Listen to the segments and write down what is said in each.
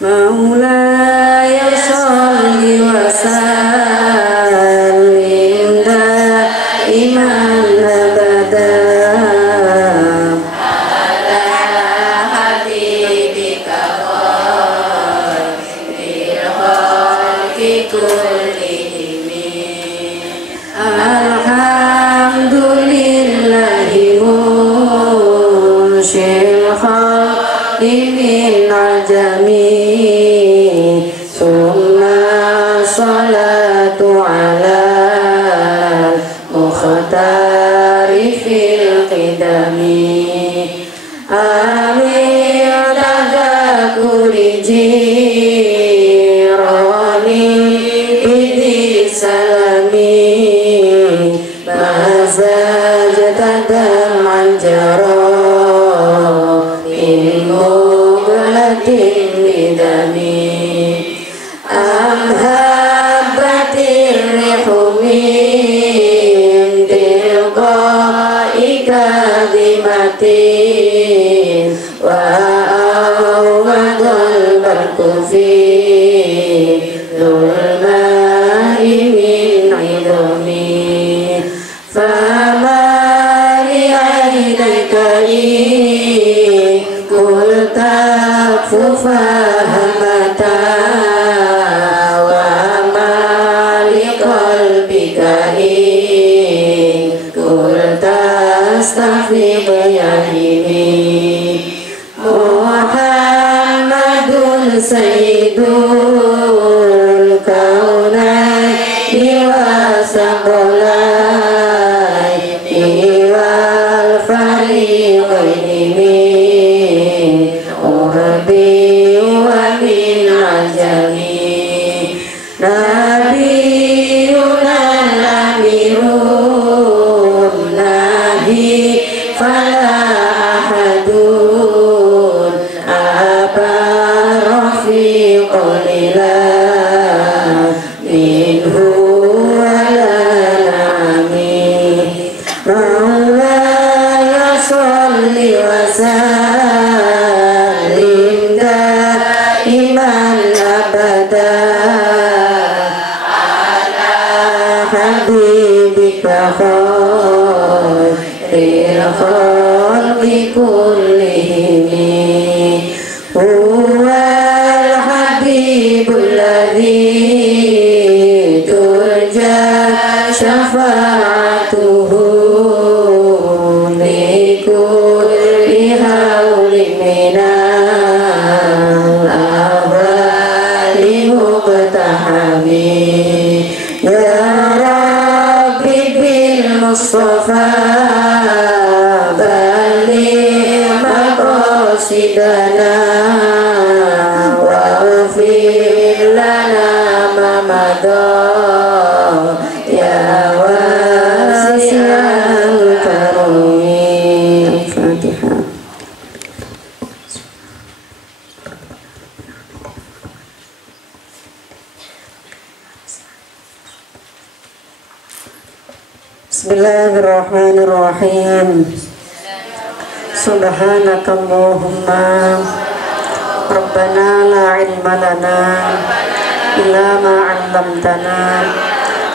Maulaya sholli wa sallim daiman abada ala habibika khairil khalqi kullihim. Alhamdulillahi munshil khalqi min ajami. Salatu ala mukhtari fil qidami amin tadakuri jirani bidi salami mazajatan manjaro in muglatin bidami wa awwadul barkufi zulmai min idami famari ainaika kulta fufahamata wa malikal bikahi kulta astaghfir Muhammadun sayyidul kaunaini wa saqalaini wal fariqaini min urbi wa min ajami nabiyuna amirun nahi fala ahadun abara fi qulillah minhu wala nami maulaya sholli wa sallim daiman abada ala habibika khairil khalqi kullihim huwal habibul ladzi turja syafa'atuhu li kulli hawlin minal ahwali muqtahami ya Rabbi bil Mustafa sidana waghfir lana ma madha ya wasi'al karami. Fatihah. Bismillahirrahmanirrahim. Subhanakallahumma Rabbana la ilma lana illa ma 'allamtana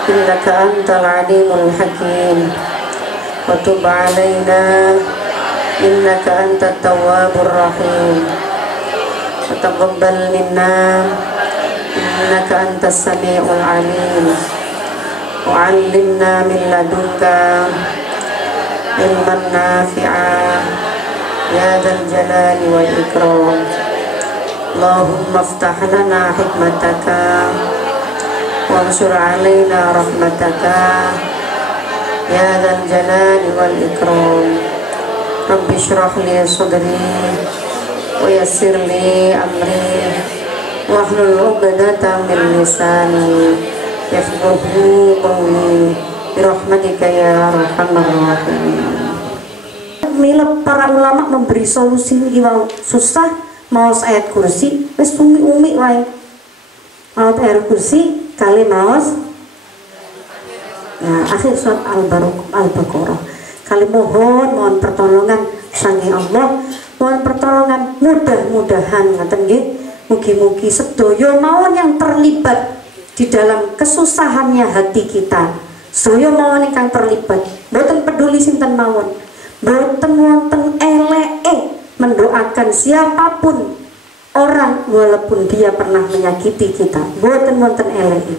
innaka antal alimul hakim wa tub 'alaina innaka antat tawwabur rahim wa taqabbal minna innaka antas samiul alim wa 'allimna min ladunka ilman nafi'a ya dzal jalali wal ikram. Allahumma iftah lana hikmataka wansur alaina rahmataka ya dzal jalali wal ikram. Rabbi shrah li sadri wa yassir li amri wahlul 'uqdatam min lisani yafqahu qawli bi rahmatika ya arhamar rahimin. Milep para ulama memberi solusi iwau susah maos ayat kursi wis umi wae. Maos ayat kursi kali maos nah akhir surat Al-Baqarah. Kali mohon pertolongan sangi Allah mohon pertolongan mudah-mudahan ngaten nggih mugi-mugi sedaya mawon yang terlibat di dalam kesusahannya hati kita, sedaya mawon ingkang terlibat, mboten peduli sinten mawon, mboten wonten eleke mendoakan siapapun orang walaupun dia pernah menyakiti kita, mboten wonten eleke,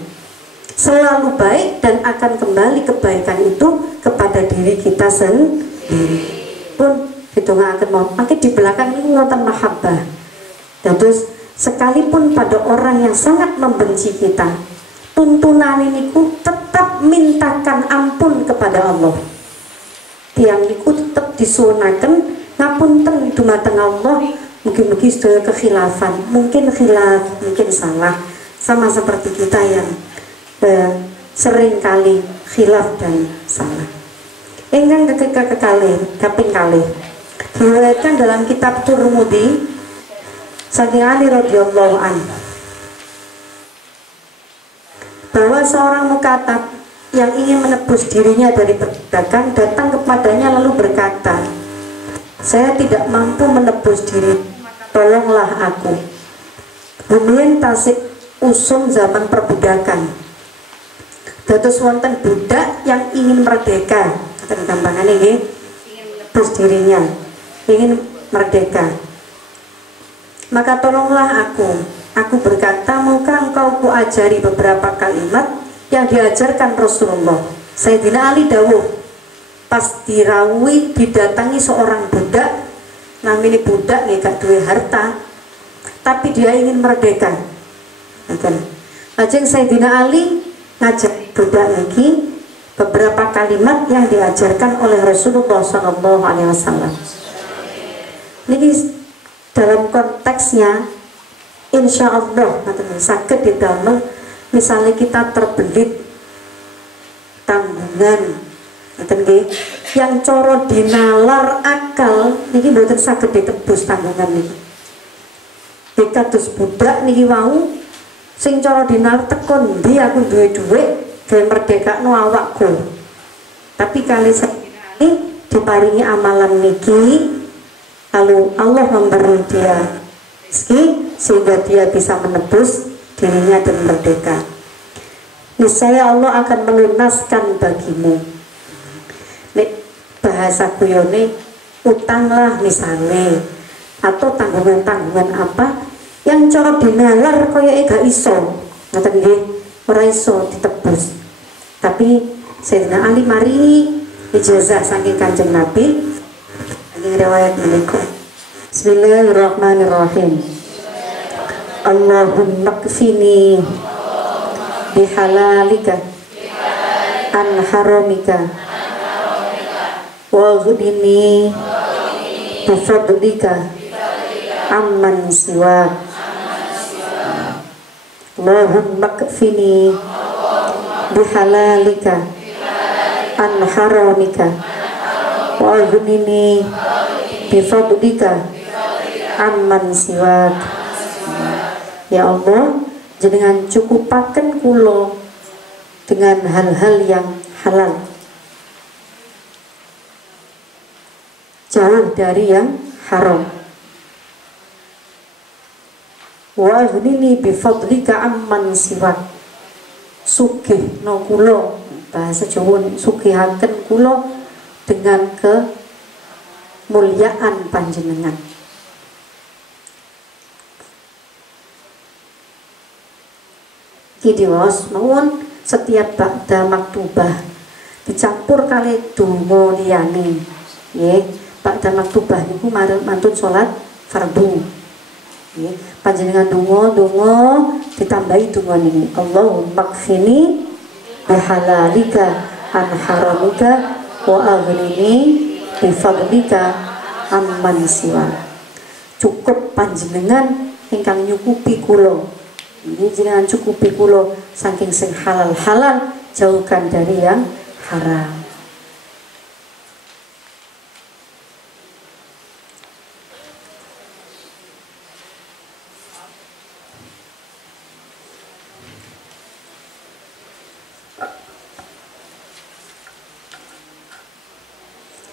selalu baik dan akan kembali kebaikan itu kepada diri kita sendiri pun itu nggak akan mau makin di belakang ini wonten mahabbah. Dan terus sekalipun pada orang yang sangat membenci kita, tuntunan ini ku tetap mintakan ampun kepada Allah, tiang niku tetap disunaken ngapunten dumateng Allah. Mungkin-mungkin sedaya kekhilafan, mungkin khilaf, mungkin salah, sama seperti kita yang sering kali khilaf dan salah. Ingkang kaping kalih diriwayatkan dalam kitab Tirmidzi saking Ali radhiyallahu anhu bahwa seorang mukatab yang ingin menebus dirinya dari perbudakan datang kepadanya lalu berkata, saya tidak mampu menebus diri, tolonglah aku. Rumiyin tasik usum zaman perbudakan, dados wonten budak yang ingin merdeka, kata gampangan ini, menebus dirinya, ingin merdeka. Maka tolonglah aku. Aku berkata, maukah engkau kuajari beberapa kalimat yang diajarkan Rasulullah. Sayyidina Ali dawuh, pas dirawi didatangi seorang budak, namanya budak nih gak duwe harta, tapi dia ingin merdeka. Lajeng Sayyidina Ali ngajak budak lagi beberapa kalimat yang diajarkan oleh Rasulullah SAW. Ini dalam konteksnya, insya Allah sakit didamel. Misalnya kita terbelit tanggungan, yang coro dinalar akal niki mboten saged ditebus tanggungan niki. Kados budak niki wau sing coro dinalar tekon ndi aku duwe dhuwit gawe merdekakno awakku. Tapi kali sekali diparingi amalan niki, lalu Allah memberi dia rezeki sehingga dia bisa menebus dirinya dan merdeka. Niscaya Allah akan melunaskan bagimu. Nek bahasa kuyone utanglah misalnya, atau tanggungan-tanggungan apa yang cara dinalar kaya gak iso, ngaten nggih, ora iso ditebus. Tapi Sayyidina Ali mari ijazah saking Kanjeng Nabi saking riwayat menika. Bismillahirrahmanirrahim. Allahumma kfini bihalalika an haramika wa ghudini bifadlika amman siwak. Allahumma kfini bihalalika an haramika wa ghudini bifadlika amman siwak. Ya Allah, jenengan cukupaken kulo dengan hal-hal yang halal, jauh dari yang haram. Wa aghnini bi fadlika amman siwak. Sugih no kulo, bahasa Jawa sugihaken kulo dengan kemuliaan panjenengan. Diwas mawon setiap ba'da maktubah dicampur kali donga liyane nggih. Ba'da maktubah niku mantun salat fardu nggih, panjenengan donga ditambahi donga niki, Allahumma kfini bihalalika an haramika wa aghnini bifadlika amman siwa. Cukup panjenengan ingkang nyukupi kula, ini jangan cukupi kulo saking sing halal-halal, jauhkan dari yang haram.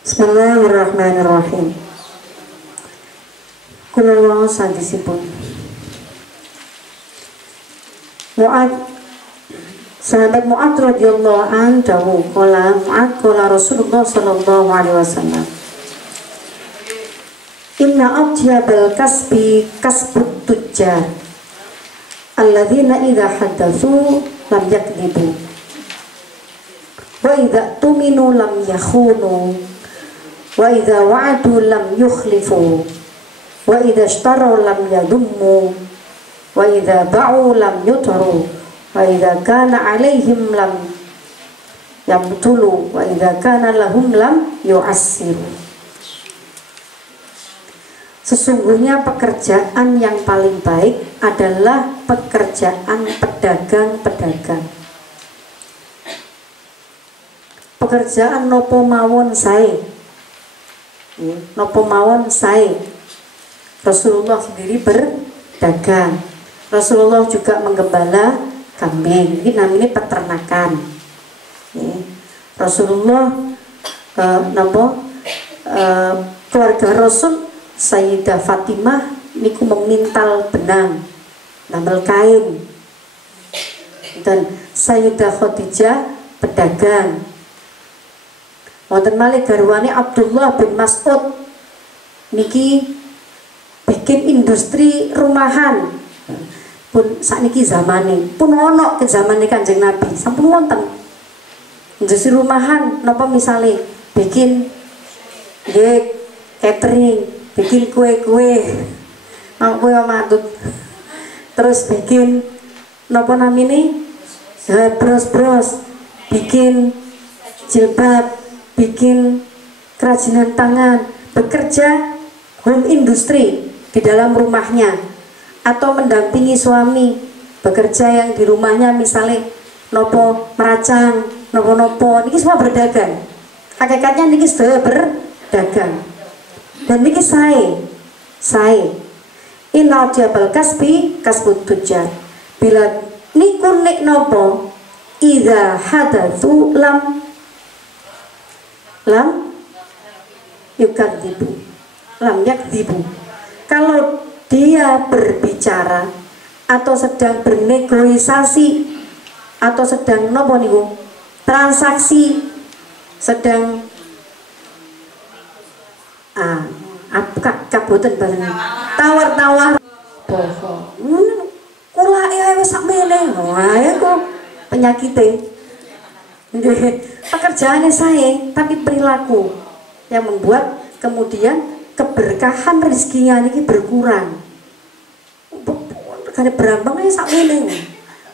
Bismillahirrahmanirrahim. kula sanjisipun. Sahabat Mu'ad radhiyallahu an dawuh qala Mu'ad qala Rasulullah sallallahu alaihi wasallam inna atyabal kasbi kasbut tujjar alladzina idza haddatsu lam yakdzibu wa idza tuminu lam yakhunu wa idza wa'adu lam yukhlifu wa idza ishtaraw lam yadummu wa idza ba'u lam yutru wa idza kana 'alaihim lam yamtulu wa idza kana lahum lam yu'assiru. Sesungguhnya pekerjaan yang paling baik adalah pekerjaan pedagang-pedagang. Pekerjaan nopo mawon sae. Nopo mawon sae. Rasulullah sendiri berdagang. Rasulullah juga menggembala kambing, ini namanya peternakan. Rasulullah keluarga Rasul Sayyidah Fatimah niku memintal benang, nambel kain, dan Sayyidah Khadijah pedagang. Wonten malih garwane Abdullah bin Mas'ud niki bikin industri rumahan. Pun sakniki zamane pun ono ke zamane Kanjeng Nabi sampun wonten industri rumahan napa misale bikin nggih catering, bikin kue-kue aku matut, terus bikin napa namine bros-bros, bikin jilbab, bikin kerajinan tangan, bekerja home industry di dalam rumahnya, atau mendampingi suami bekerja yang di rumahnya misalnya nopo meracang, nopo-nopo, niki semua berdagang. Hakikatnya niki sedaya berdagang. Dan niki saya inna jabal kasbi kasbut tujjar. Bila niku nek nopo idza hadatsu lam yukadzibu lam yakdzibu. Kalau dia berbicara atau sedang bernegosiasi atau sedang nopo niku transaksi, sedang kaboten bareng tawar-tawar bohong kula ae wis sak mene wae kok penyakite. Pekerjaannya saya tapi perilaku yang membuat kemudian keberkahan rezekinya ini berkurang. Karena berambang aja sak mene.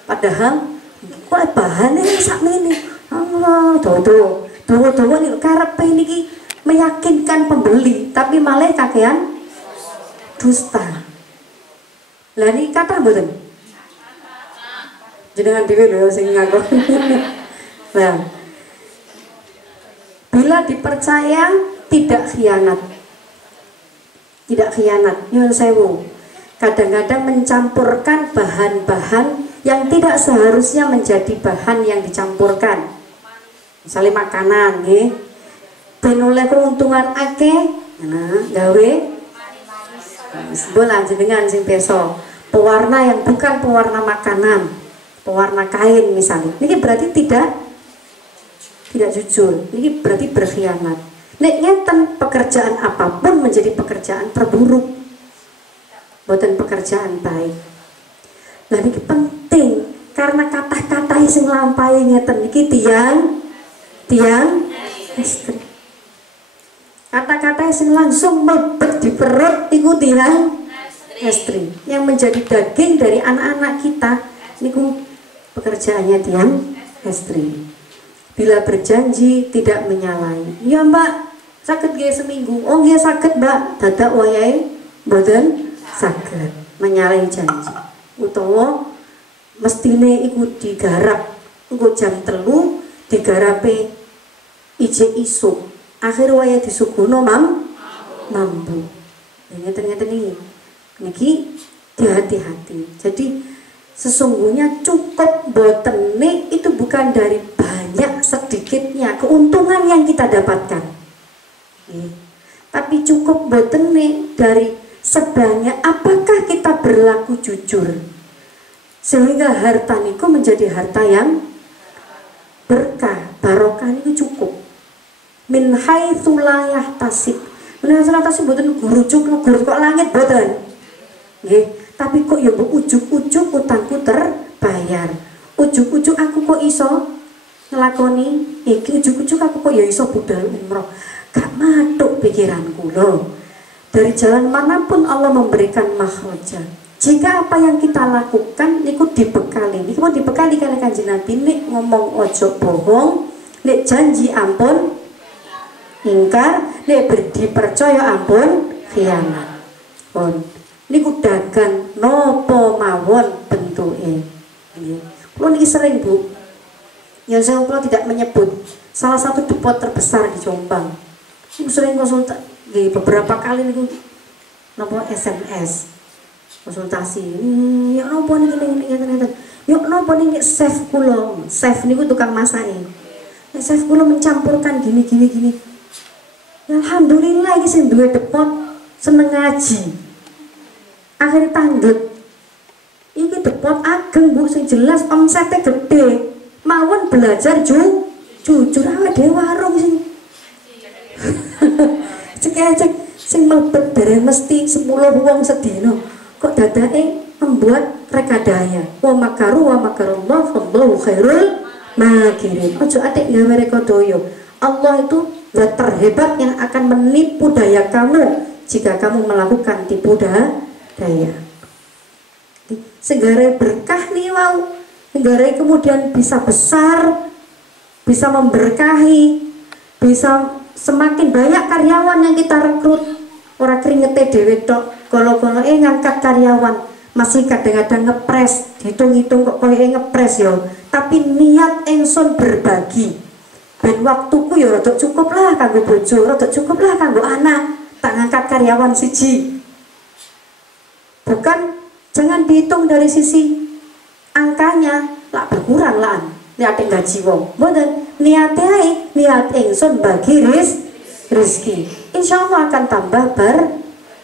Padahal kok bahannya sak mene. Allah, dodo nih karepe niki meyakinkan pembeli, tapi malah kakean dusta. Lah niki kata mboten. Jenengan dhewe lho sing nganggo. Nah, bila dipercaya tidak khianat. Tidak khianat, nyuwun sewu. Kadang-kadang mencampurkan bahan-bahan yang tidak seharusnya menjadi bahan yang dicampurkan. Misalnya makanan, nggih. Ben oleh keuntungan akeh, nah, gawe bola jenengan sing peso. Pewarna yang bukan pewarna makanan, pewarna kain misalnya. Ini berarti tidak jujur. Ini berarti berkhianat. Nek ngeten pekerjaan apapun menjadi pekerjaan terburuk, bukan pekerjaan baik. Nah ini penting karena kata-kata sing lampahi ngeten iki tiang istri. Kata-kata sing langsung mlebet di perut iku tiang istri. Yang menjadi daging dari anak-anak kita niku pekerjaannya tiang istri. Bila berjanji tidak menyalahi. Ya Mbak, sakit gak seminggu? Oh nggih sakit Mbak, dadak wayahe mboten saged menyalahi janji. Utawa mestine iku digarap engko jam 3 digarape ije isuk. Akhir wayahe disuguhno mampu. Ngeten-ngeten niki hati-hati. Jadi sesungguhnya cukup botene itu bukan dari banyak sedikitnya keuntungan yang kita dapatkan, tapi cukup botene dari sebanyak apakah kita berlaku jujur sehingga harta niku menjadi harta yang berkah, barokah niku cukup. Min haitsu la yahtasib. Min haitsu la yahtasib mboten gurujuk kok langit mboten. Nggih, tapi kok ya mbok ujug-ujug utangku terbayar. Ujug-ujug aku kok iso nglakoni iki, ujug-ujug aku kok ya iso budal umroh. Gak matuk pikiranku loh. Dari jalan manapun Allah memberikan makhraja. Jika apa yang kita lakukan niku dibekali, niku dibekali kali Kanjeng Nabi, nek ngomong ojo bohong, nek janji ampun ingkar, nek dipercaya ampun khianat. Pun niku dagang nopo mawon bentuke. Nggih. Kula niki sering, Bu. Yang saya kula tidak menyebut salah satu depot terbesar di Jombang. Niku sering konsultasi, beberapa kali niku napa SMS. Konsultasi, ya nopo nih gini, yuk nopo nih chef kulo, chef niku tukang masak ya, chef kulo mencampurkan gini. Ya, alhamdulillah ini sing duwe depot seneng ngaji, akhirnya tanggut, ini depot ageng Bu, sing jelas omsetnya gede, mawon belajar jujur awake dhewe warung sing cek sing mlebet dereng mesti 10 wong sedina. Kok dadake membuat rekadaya wa makaru wa makarullah fallahu khairul makirin. Ojo atik gawe rekodoyo. Allah itu zat terhebat yang akan menipu daya kamu jika kamu melakukan tipu daya. Segara berkah nih wow, segara kemudian bisa besar, bisa memberkahi, bisa semakin banyak karyawan yang kita rekrut. Orang keringetnya dewe tok, kalau ngangkat karyawan masih kadang-kadang ngepres, hitung-hitung kok ngepres yo. Tapi niat engson berbagi. Ben waktuku ya rada cukup lah kanggo bojo, rada cukup lah kanggo anak, tak ngangkat karyawan siji. Bukan, jangan dihitung dari sisi angkanya, lah berkurang lah. Niat gaji wong, mboten niate niat engson bagi rezeki. Insya Allah akan tambah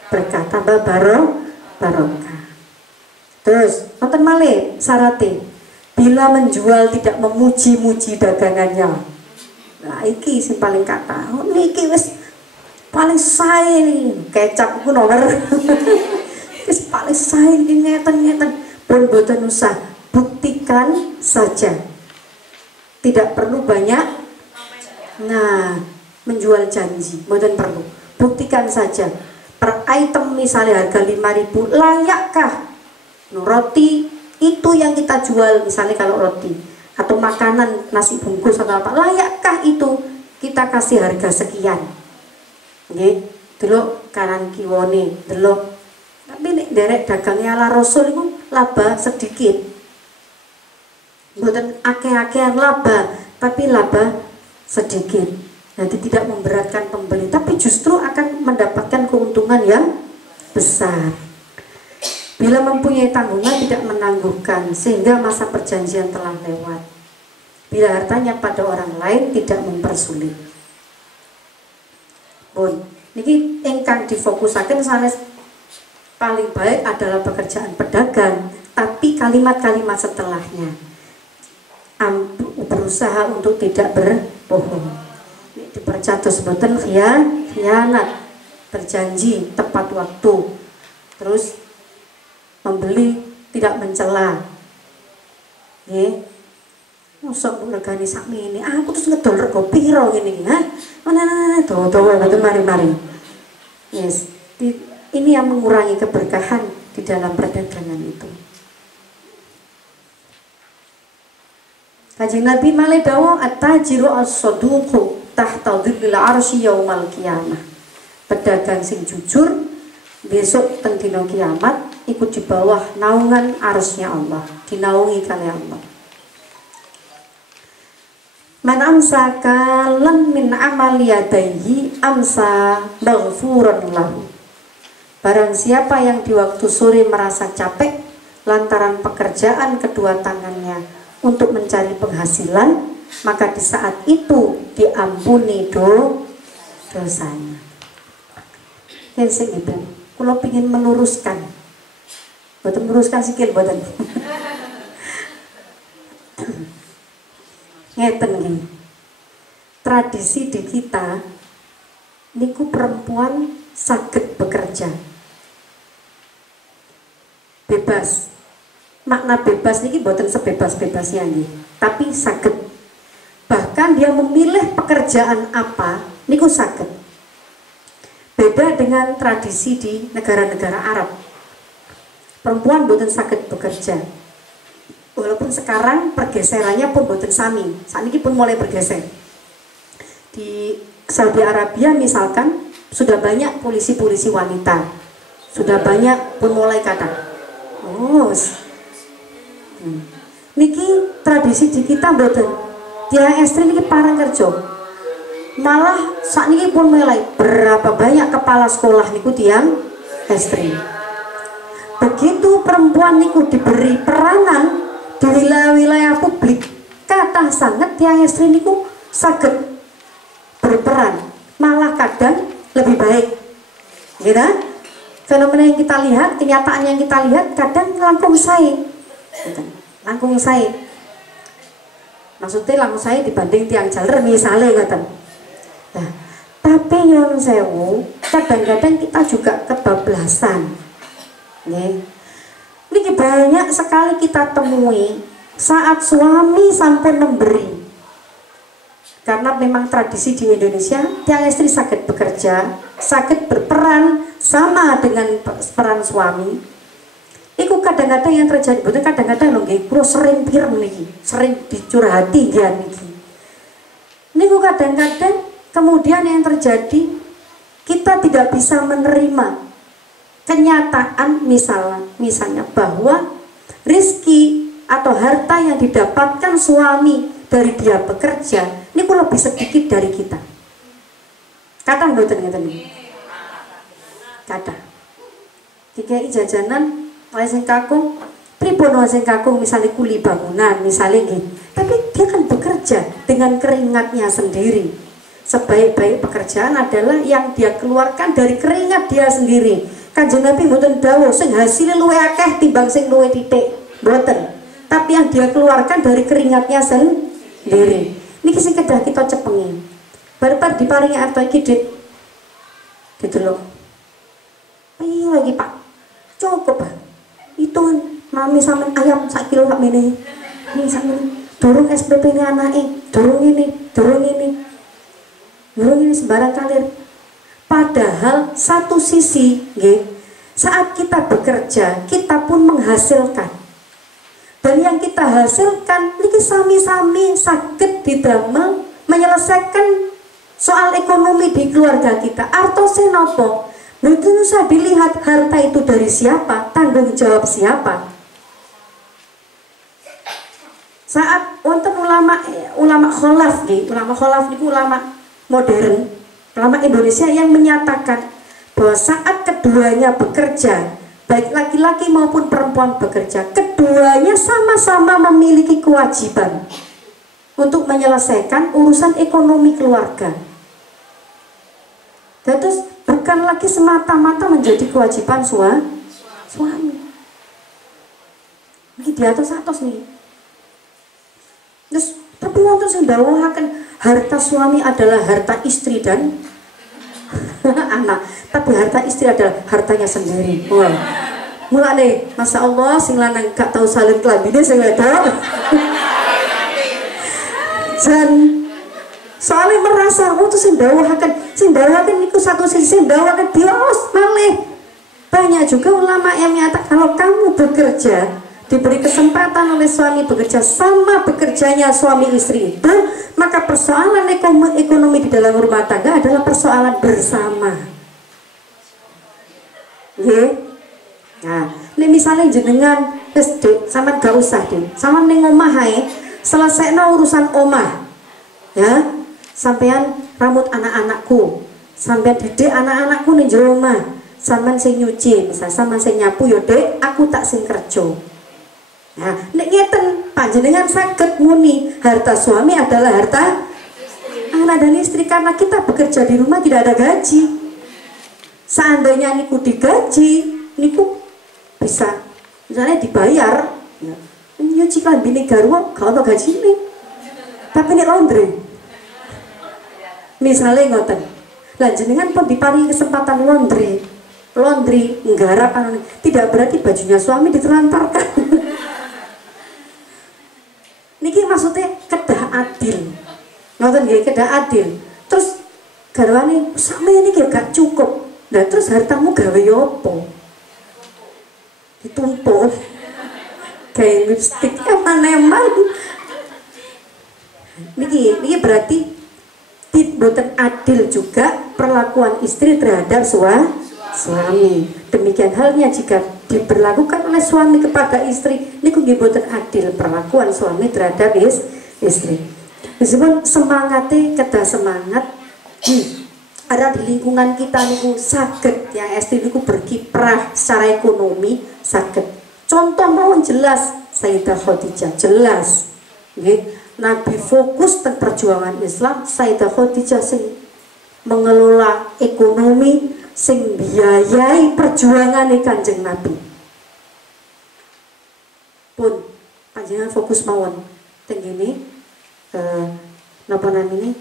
berkah, tambah barokah. Terus, nonton malih syaratnya, bila menjual tidak memuji-muji dagangannya. Nah, iki sing paling kata. Oh, niki wis paling sae nih, kecap ku nomor. Wis paling sae iki ngeten-ngeten. Pun boten usah, buktikan saja. Tidak perlu banyak. Nah, menjual janji, boten perlu. Buktikan saja. Per item misalnya harga 5.000, layakkah roti itu yang kita jual, misalnya kalau roti atau makanan nasi bungkus atau apa, layakkah itu kita kasih harga sekian? Nggih, delok kanan kiwone, delok. Tapi nek derek dagangnya ala Rasul itu laba sedikit. Boten akeh-akehan laba, tapi laba sedikit. Nanti tidak memberatkan pembeli, tapi justru akan mendapatkan keuntungan yang besar. Bila mempunyai tanggungan tidak menangguhkan, sehingga masa perjanjian telah lewat. Bila hartanya pada orang lain tidak mempersulit. Pun, ini ingkang difokusaken sanes paling baik adalah pekerjaan pedagang, tapi kalimat-kalimat setelahnya berusaha untuk tidak berbohong. Dipercatus boten khianat, berjanji tepat waktu, terus membeli tidak mencela. Nggih, mosok mbok regani sakmene, aku terus ngedol rego piro ngene iki, ha? Mana dawa boten mari-mari. Yes, ini yang mengurangi keberkahan di dalam perdagangan itu. Kanjeng Nabi malih dawuh at-tajiru as-saduqu tahta dhillil arsy yaumal qiyamah. Pedagang sing jujur besok teng dina kiamat ikut di bawah naungan arsy-Nya Allah, dinaungi kali Allah. Man amsa kalam min amal yadayhi amsa maghfuran lahu. Barang siapa yang di waktu sore merasa capek lantaran pekerjaan kedua tangannya untuk mencari penghasilan, maka di saat itu diampuni dosanya. Yang kula pingin meluruskan. Boten meluruskan sikil boten. Ngeten nggih. Tradisi di kita niku perempuan saged bekerja. Bebas. Makna bebas niki boten sebebas-bebasnya nggih, tapi saged. Bahkan dia memilih pekerjaan apa niku saged. Beda dengan tradisi di negara-negara Arab. Perempuan boten saged bekerja. Walaupun sekarang pergeserannya pun boten sami. Saat ini pun mulai bergeser. Di Saudi Arabia misalkan sudah banyak polisi-polisi wanita. Sudah banyak pun mulai kata. Niki tradisi di kita boten. Tiang estri niki parang kerja. Malah saat ini pun mulai berapa banyak kepala sekolah niku tiang estri. Begitu perempuan niku diberi peranan di wilayah-wilayah publik, kata sangat tiang estri niku saged berperan, malah kadang lebih baik. Gitu? Fenomena yang kita lihat, kenyataan yang kita lihat kadang langkung sae. Langkung sae. Maksudnya langsung saya dibanding tiang jaler misalnya ngaten. Nah, tapi nyuwun sewu, kadang-kadang kita juga kebablasan. Nggih. Niki banyak sekali kita temui saat suami sampun memberi. Karena memang tradisi di Indonesia, tiang istri sakit bekerja, sakit berperan sama dengan peran suami. Iku kadang-kadang yang terjadi, betul kadang-kadang loh nggih, kula sering pireng niki, sering dicurhati nggih niki. Niku kadang-kadang kemudian yang terjadi kita tidak bisa menerima kenyataan misalnya bahwa rizki atau harta yang didapatkan suami dari dia bekerja niku lebih sedikit dari kita. Kata mboten ngeten niki. Kata. Dikai jajanan oleh sing kakung, pripun oleh sing kakung misalnya kuli bangunan misalnya gitu. Tapi dia kan bekerja dengan keringatnya sendiri. Sebaik-baik pekerjaan adalah yang dia keluarkan dari keringat dia sendiri. Kanjeng Nabi mboten dawuh sing hasilnya luwih akeh timbang sing luwih titik, mboten. Tapi yang dia keluarkan dari keringatnya sendiri. Niki sing kedah kita cepengi. Bar-bar diparingi arta iki Dik. Didelok. Piye lagi Pak? Cukup Pak. Itu mami sama ayam sak kilo sak mene. Ini sak mene. Dorong SPP nya anake, dorong ini sembarang kalir. Padahal satu sisi, nggih, saat kita bekerja, kita pun menghasilkan. Dan yang kita hasilkan niki sami-sami saged didamel menyelesaikan soal ekonomi di keluarga kita. Artose napa? Mboten usah dilihat harta itu dari siapa, tanggung jawab siapa. Saat wonten ulama kholaf nggih, ulama kholaf niku ulama modern, ulama Indonesia yang menyatakan bahwa saat keduanya bekerja, baik laki-laki maupun perempuan bekerja, keduanya sama-sama memiliki kewajiban untuk menyelesaikan urusan ekonomi keluarga. Dan terus bukan lagi semata-mata menjadi kewajiban suami. Ini di atas nih. Terus tapi wonten sing ndawuhaken harta suami adalah harta istri dan anak, tapi harta istri adalah hartanya sendiri. Wah. Mulane, Masya Allah sing lanang gak tahu salin klambine sing wedok. Dan soalnya merasa tuh sing dawahaken niku satu sisi sing dawahaken dios malih. Banyak juga ulama yang menyatakan kalau kamu bekerja diberi kesempatan oleh suami bekerja sama bekerjanya suami istri itu, maka persoalan ekonomi di dalam rumah tangga adalah persoalan bersama. Nah, ini misalnya jenengan sama gak usah deh, sama neng omah ae, selesainya urusan omah, ya, sampean rambut anak-anakku, sampean didik anak-anakku ning jero omah, sampean sing nyuci, misal sampean sing nyapu yo Dek, aku tak sing kerja. Nah, nek ngeten panjenengan saged muni harta suami adalah harta anak dan istri, karena kita bekerja di rumah tidak ada gaji. Seandainya niku digaji, niku bisa misalnya dibayar, ya. Nyuci klambine garwa gak ono gajine. Tapi nek laundry. Misalnya ngoten. Lah jenengan pun diparingi kesempatan laundry. Laundry nggarap anu tidak berarti bajunya suami ditelantarkan. Niki maksudnya kedah adil. Ngoten nggih, kedah adil. Terus garwane sampeyan iki gak cukup. Lah terus hartamu gawe apa? Ditumpuk. Kayak lipstik eman-eman. Niki berarti boten adil juga perlakuan istri terhadap suami. Demikian halnya jika diberlakukan oleh suami kepada istri, niku nggih boten adil perlakuan suami terhadap istri. Meskipun semangatnya kedah semangat, ada di lingkungan kita niku saged yang istri niku berkiprah secara ekonomi saged. Contoh mau jelas Sayyidah Khadijah jelas. Nggih, Nabi fokus tentang perjuangan Islam, Sayyidah Khadijah sing mengelola ekonomi, sing biayai perjuangan Kanjeng Nabi. Pun panjenengan fokus mawon teng ngene napa namine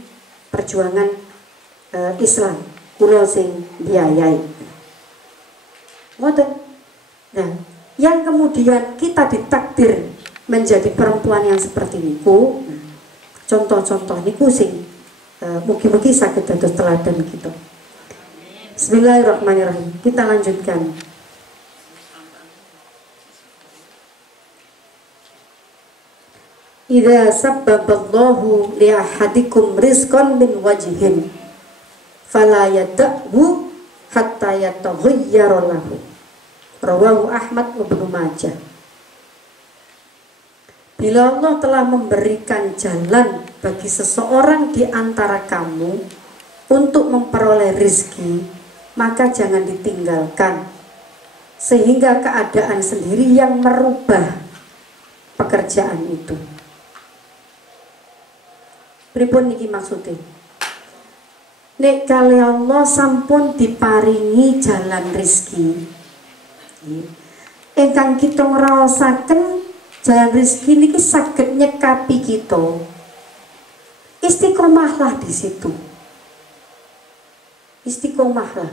perjuangan Islam kula sing biayai. Ngoten. Nah, yang kemudian kita ditakdir menjadi perempuan yang seperti niku, contoh-contoh niku sing mugi-mugi saged dados teladan kita. Bismillahirrahmanirrahim. Kita lanjutkan. Idza sabbaballahu li ahadikum rizqan min wajhin fala yad'u hatta yataghayyara lahu. Rawahu Ahmad wa Ibnu Majah. Bila Allah telah memberikan jalan bagi seseorang di antara kamu untuk memperoleh rizki, maka jangan ditinggalkan sehingga keadaan sendiri yang merubah pekerjaan itu. Pripun niki maksudnya? Nek kali Allah sampun diparingi jalan rizki, ingkang kita ngraosaken jalan rezeki niki saged nyekapi kita. Istiqomahlah di situ. Istiqomahlah.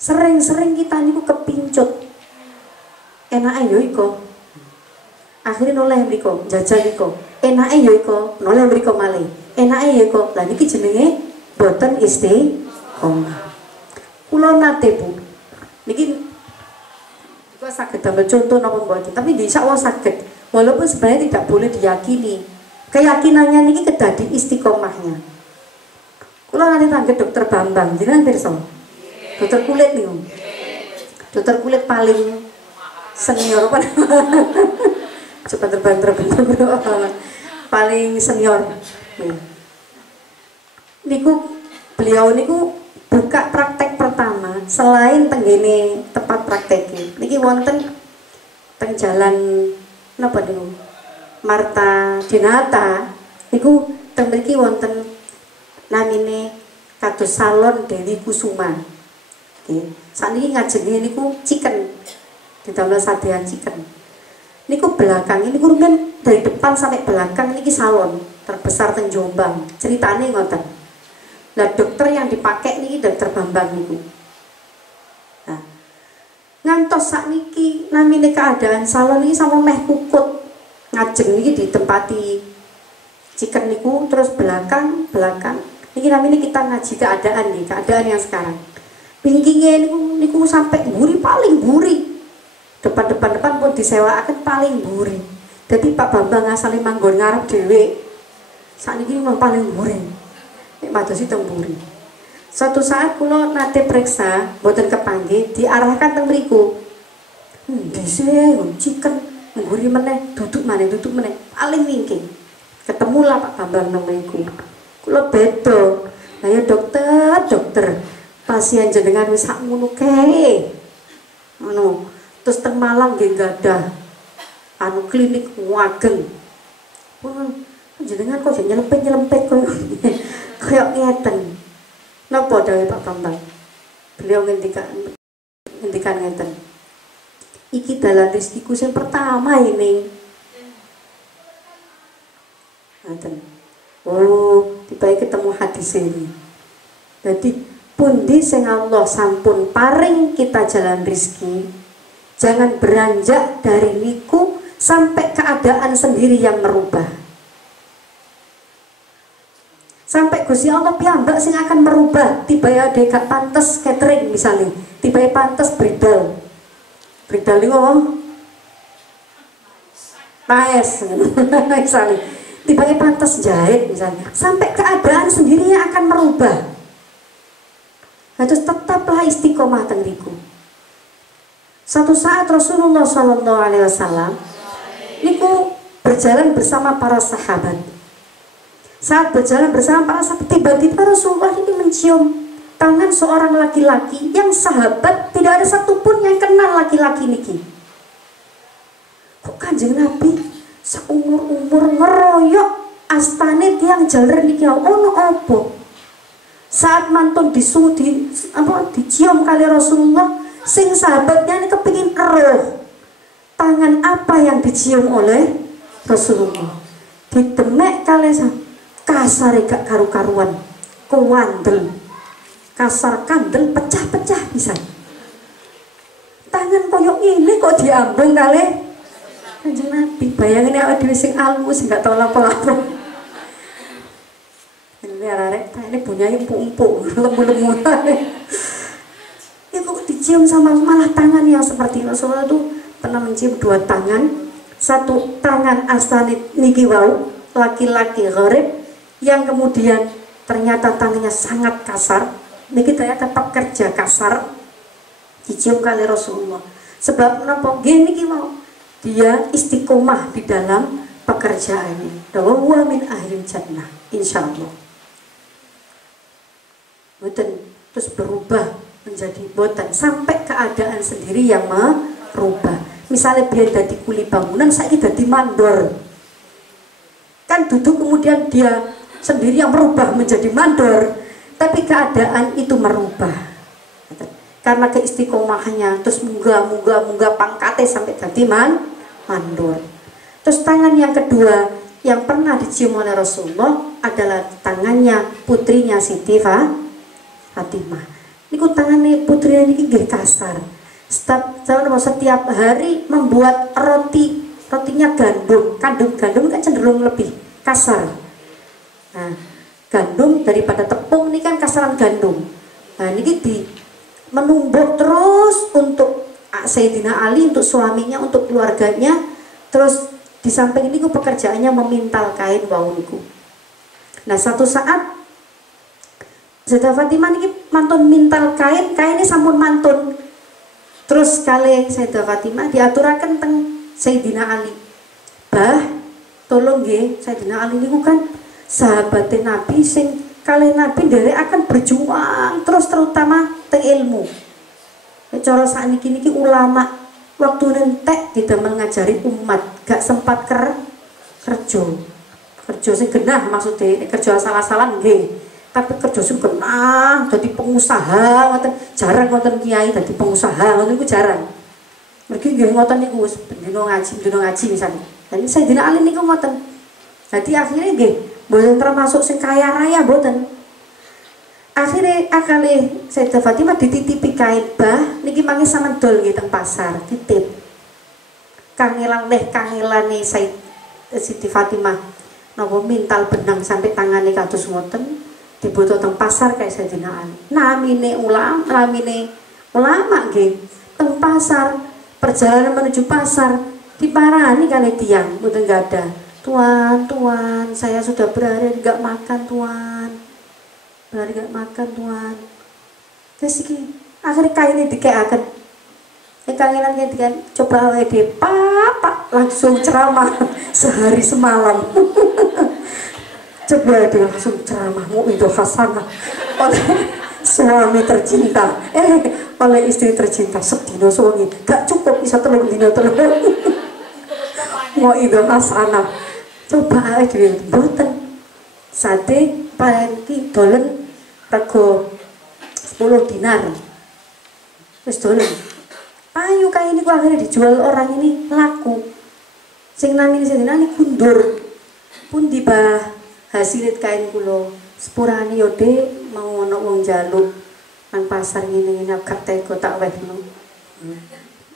Sering-sering kita niku kepincut. Enake yo iko. Akhirnya noleh mriko, jajal iko. Enake yo iko, noleh mriko malih. Enake yo iko. Lah niki jenenge boten istiqomah. Kula nate Bu. Niki juga sakit ambil contoh napa mboten, tapi insya Allah sakit. Walaupun sebenarnya tidak boleh diyakini. Keyakinannya niki kedadi istiqomahnya. Kula nanti tangga dokter Bambang, jenengan pirsa? Dokter kulit nih. Dokter kulit paling senior apa? Coba terbantu paling senior. Niku beliau niku buka praktek pertama selain tenggene tempat prakteknya niki wonten teng jalan napa niku Marta Dinata niku teng mriki wonten namine kados salon Dewi Kusuma. Nggih, sakniki ngajenge niku chicken didamel sadean chicken. Niku belakang ini kurang dari depan sampai belakang niki salon terbesar teng Jombang. Ceritane ngoten. Nah, dokter yang dipakai nih dokter Bambang niku. Nah, ngantos sakniki namine keadaan salon ini sama meh kukut ngajeng niki ditempati chicken niku terus belakang niki namine kita ngaji keadaan nih, keadaan yang sekarang. Pinggingnya niku sampai buri paling buri. Depan pun disewaaken paling buri. Jadi Pak Bambang asale manggon ngarep dhewe. Sakniki memang paling buri. Nek madosi teng mburi. Suatu saat kula nate periksa, boten kepanggih, diarahkan teng mriku. Dhisik chicken mburi meneh, duduk meneh, paling wingking. Ketemulah Pak Bambang nang mriku. Kula beda. Lah ya dokter, pasien jenengan wis sak ngono kae. Ngono. Terus teng Malang nggih gadah anu klinik wageng. Jenengan kok nyelempet koyo ngeten. Napa dawuh Pak Bambang? Beliau ngendikan ngeten. Iki dalan rezekiku sing pertama ini. Ngeten. Oh, tiba ketemu hadis ini. Jadi pundi sing Allah sampun paring kita jalan rezeki, jangan beranjak dari niku sampai keadaan sendiri yang merubah. Sampai Gusti Allah piyambak sing akan merubah. Tiba ya ada gak pantes catering misalnya, tiba ya pantes bridal. Bridal ini ngomong paes misalnya, tiba ya pantes jahit misalnya. Sampai keadaan sendiri yang akan merubah. Harus tetaplah istiqomah tengriku. Suatu saat Rasulullah SAW niku berjalan bersama para sahabat. Saat berjalan bersama para sahabat, tiba-tiba Rasulullah ini mencium tangan seorang laki-laki yang sahabat tidak ada satupun yang kenal laki-laki niki. Kok Kanjeng Nabi seumur-umur ngeroyok astane tiang jaler niki ono apa? Saat mantun dicium kali Rasulullah, sing sahabatnya ini kepingin eruh tangan apa yang dicium oleh Rasulullah. Ditemek kali kasar gak karu-karuan, kewandel, kasar kandel pecah-pecah bisa. Tangan koyok ini kok diambung kali Kanjeng Nabi. Bayangin awake dhewe sing alus gak tau lapo-lapo. Ini punya empuk-empuk, lemu-lemu. Itu dicium sama malah tangan yang seperti Rasulullah itu pernah mencium dua tangan. Satu tangan asanid niki wau, laki-laki gharib, yang kemudian ternyata tangannya sangat kasar. Niki ternyata pekerja kasar, dicium kali Rasulullah. Sebab kenapa? Gini wau, dia istiqomah di dalam pekerjaannya. Wa min ahlil jannah, insyaallah. Boten, terus berubah menjadi boten sampai keadaan sendiri yang merubah. Misalnya biar dari kuli bangunan, saya jadi mandor. Kan duduk kemudian dia sendiri yang merubah menjadi mandor, tapi keadaan itu merubah. Karena keistiqomahannya, terus munggah pangkatnya sampai jadi mandor. Terus tangan yang kedua yang pernah dicium oleh Rasulullah adalah tangannya putrinya Siti Fatimah. Niku tangannya putrinya ini nggih kasar. Setiap hari membuat rotinya gandum kan cenderung lebih kasar. Nah, gandum daripada tepung ini kan kasaran gandum. Nah, ini menumbuk terus untuk Sayyidina Ali, untuk suaminya, untuk keluarganya. Terus di samping ini pekerjaannya memintal kain wau niku. Nah, satu saat Sayyidah Fatimah ini mantun mintal kainnya sampun mantun. Terus kali Sayyidah Fatimah diaturakan teng Sayyidina Ali. Bah, tolong nggih, Sayyidina Ali niku kan sahabatnya Nabi sing kali Nabi derek akan berjuang terus terutama teng ilmu. Cara sakniki niki ulama waktu nentek didamel ngajari umat, gak sempat kerja sing genah maksudnya, kerja salah-salah nggih. Tapi kerja sing genah dadi pengusaha ngoten, jarang ngoten kiai dadi pengusaha ngoten niku jarang. Mergi nggih ngoten niku wis dina ngaji misalnya. Dan Sayyidina Ali niku ngoten. Jadi akhirnya nggih mboten termasuk sing kaya raya mboten. Akhirnya akale Sayyidah Fatimah dititipi kain bah niki mangke sampean dol nggih teng pasar titip. Kangelane Siti Fatimah napa mintal benang sampai tangane kados ngoten. Dibutuh teng pasar kayak Sayyidina Ali. Namine ulama nggih. Teng pasar, perjalanan menuju pasar diparani kali tiang, mboten enggak ada. Tuan, saya sudah berhari enggak makan, Tuan. Berhari enggak makan, Tuan. Terus iki akhirnya kaine dikeaken. Kangenan kan coba wae Pak langsung ceramah sehari semalam. Coba dia langsung ceramahmu itu hasanah oleh suami tercinta, oleh istri tercinta. Sedino suami gak cukup bisa telung dino mau itu hasanah. Coba dia boten sate paling dolen rego 10 dinar. Wis dolen. Payu kain niku akhirnya dijual orang ini laku. Sing namine sedinane kundur. Pun dibah hasilit kain kula. Sepurane yo Dik mau ana wong njaluk nang pasar ngene-ngene gak teko tak wehno.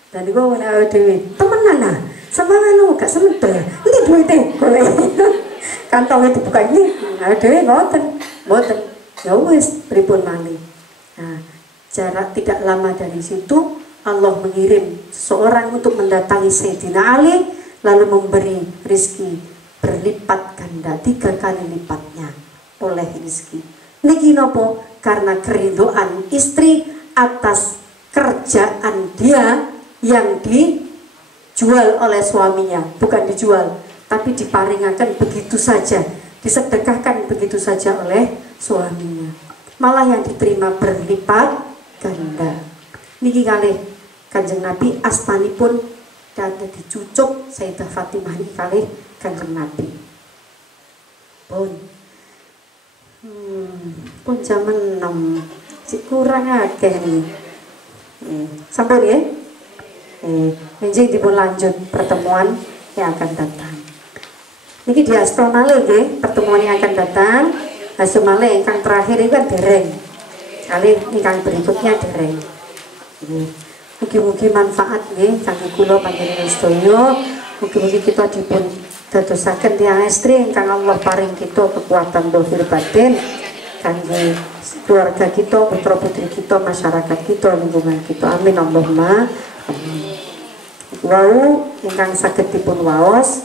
Dan niku ana dhewe. Temenan ah. Semangan gak semedol. Iki duwite golek. Kantongnya dibuka ini. Ana dhewe mboten. Ya wis pripun malih. Nah, jarak tidak lama dari situ Allah mengirim seseorang untuk mendatangi Sayyidina Ali lalu memberi rizki berlipat ganda 3 kali lipatnya oleh rizki. Niki nopo? Karena keridhaan istri atas kerjaan dia yang dijual oleh suaminya, bukan dijual tapi diparingakan begitu saja, disedekahkan begitu saja oleh suaminya, malah yang diterima berlipat ganda. Niki kalih Kanjeng Nabi astanipun dan dicucuk Sayyidah Fatimah niki kalih Kanjeng Nabi. Pun jaman 6 si kurang akeh nih. Sampun ya. Niki dipun lanjut pertemuan yang akan datang. Niki diasto malih nggih, pertemuan yang akan datang. Hasil malih ingkang terakhir itu kan dereng. Kali ingkang berikutnya dereng. Mugi-mugi manfaat nggih kangge kula panjenengan sedaya. Mugi-mugi kita dipun dadosaken tiyang estri ingkang Allah paring kita kekuatan zahir batin kangge keluarga kita, putra-putri kita, masyarakat kita, lingkungan kita. Amin Allahumma amin. Wau ingkang saged dipun waos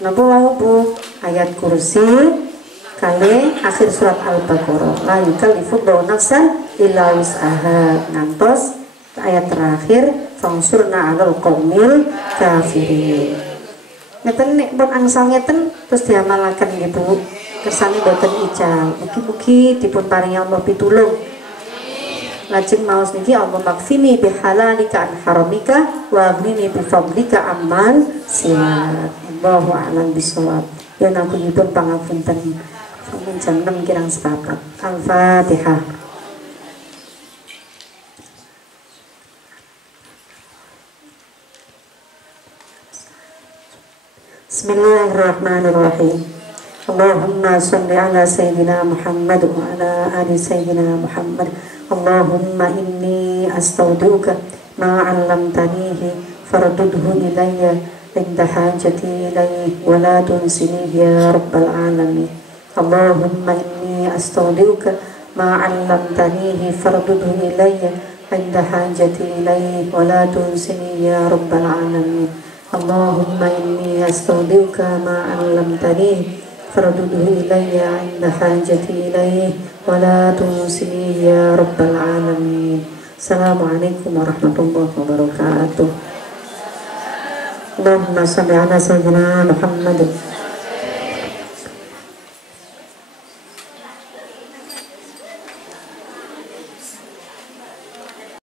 napa wau Bu? Ayat kursi kali akhir surat Al-Baqarah. La yukallifullahu nafsan illa wus'aha ngantos ayat terakhir fangsurna 'alal qaumil kafirin. Ngeten nek pun angsal ngeten terus diamalaken nggih Bu. Kersane boten ical. Mugi-mugi dipun paringi Allah pitulung. Lajeng maos niki Allah makfini bihalalika an haramika wa aghnini bi fadlika amman siwak. Allahu a'lam bishawab. Ya nakunipun pangapunten. Sampun jam 6 kirang sepakat. Al-Fatihah. Bismillahirrahmanirrahim. Allahumma sholli ala sayyidina Muhammad wa ala ali sayyidina Muhammad. Allahumma inni astauduka ma 'allamtanihi fardudhu ilayya inda hajati ilayhi wa la tunsinihi ya rabbal alamin. Allahumma inni astauduka ma 'allamtanihi fardudhu ilayya inda hajati ilayhi wa la tunsinihi ya rabbal alamin. Allahumma inni astauduka ma 'allamtanihi fardudhu ilayya inda hajati ilayhi wa la tunsinihi ya rabbal alamin. Assalamualaikum warahmatullahi wabarakatuh. Allahumma shalli ala sayyidina Muhammad